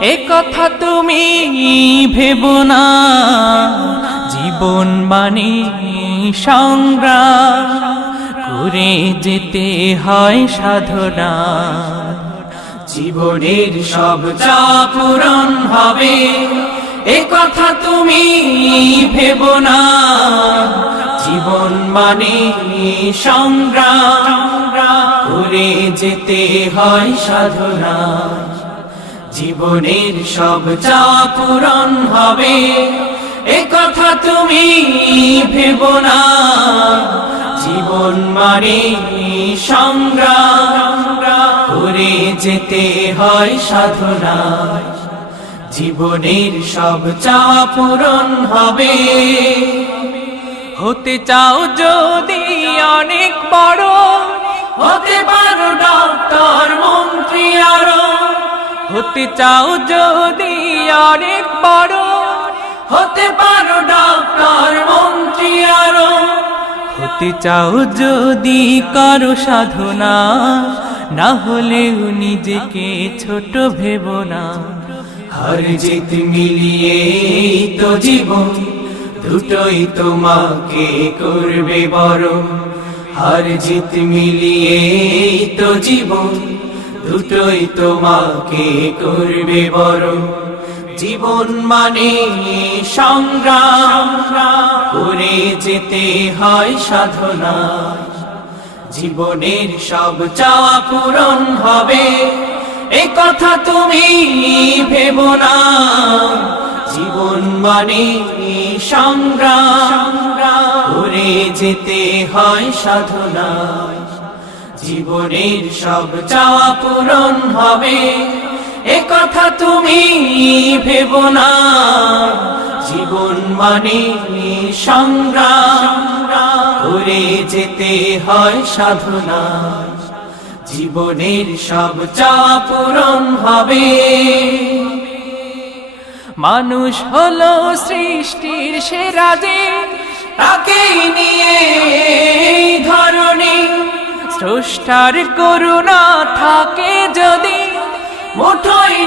এ কথা তুমি ভেবো না। জীবন মানে সংগ্রাম করে যেতে হয় সাধনা। জীবনের সব চাপ পূরণ হবে, এ কথা তুমি ভেবো না। জীবন মানে সংগ্রাম করে যেতে হয় সাধনা। জীবনের সব চাপ পূরণ হবে, এ কথা তুমি ভেবো না। জীবন মানে সংগ্রাম করে যেতে হয় সাধনা। জীবনের সব চাপ পূরণ হবে। হতে চাও যদি অনেক বড়, হতে পারো ডক্টর মন্ত্রী আরো। হতে চাও যদি অনেক বড়, হতে পারো ডক্টর মন্ত্রী আরো। হতে চাও যদি করো সাধনা, না হলেও নিজেকে ছোট ভেবো না। হার জিত মিলিয়ে তো জীবন, দুটোই তোমাকে করবে বড়। হার জিত মিলিয়ে তো জীবন, দুটোই তোমাকে করবে বড়। জীবন মানে সংগ্রাম করে যেতে হয় সাধনা। জীবনের সব চাওয়া পূরণ হবে, এ কথা তুমি ভেবো না। জীবন মানে সংগ্রাম করে যেতে হয় সাধনা। জীবনের সব চাওয়া পূরণ হবে, এ কথা তুমি ভেবো না। জীবন মানে সংগ্রাম করে যেতে হয় সাধনা। জীবনের সব চাওয়া পূরণ হবে। মানুষ হলো সৃষ্টির সেরা যে, তাকেই নিয়ে ধরণী। স্রষ্টার করুণা থাকে যদি মুঠোয়